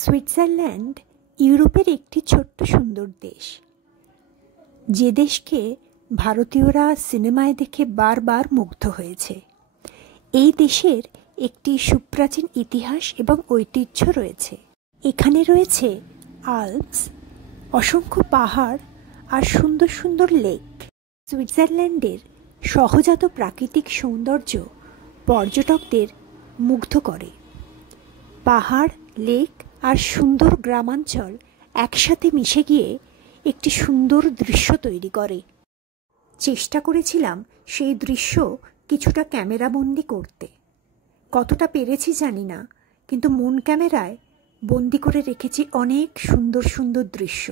Switzerland ইউরোপের একটি ছোট্ট সুন্দর দেশ, যে দেশকে ভারতীয়রা সিনেমায় দেখে বারবার মুগ্ধ হয়েছে। এই দেশের একটি সুপ্রাচীন ইতিহাস এবং ঐতিহ্য রয়েছে। এখানে রয়েছে আল্পস, অসংখ্য পাহাড় আর সুন্দর সুন্দর লেক। সুইজারল্যান্ডের সহজাত প্রাকৃতিক সৌন্দর্য পর্যটকদের মুগ্ধ করে। পাহাড়, লেক আর সুন্দর গ্রামাঞ্চল একসাথে মিশে গিয়ে একটি সুন্দর দৃশ্য তৈরি করে। চেষ্টা করেছিলাম সেই দৃশ্য কিছুটা ক্যামেরাবন্দি করতে। কতটা পেরেছি জানি না, কিন্তু মন ক্যামেরায় বন্দি করে রেখেছি অনেক সুন্দর সুন্দর দৃশ্য।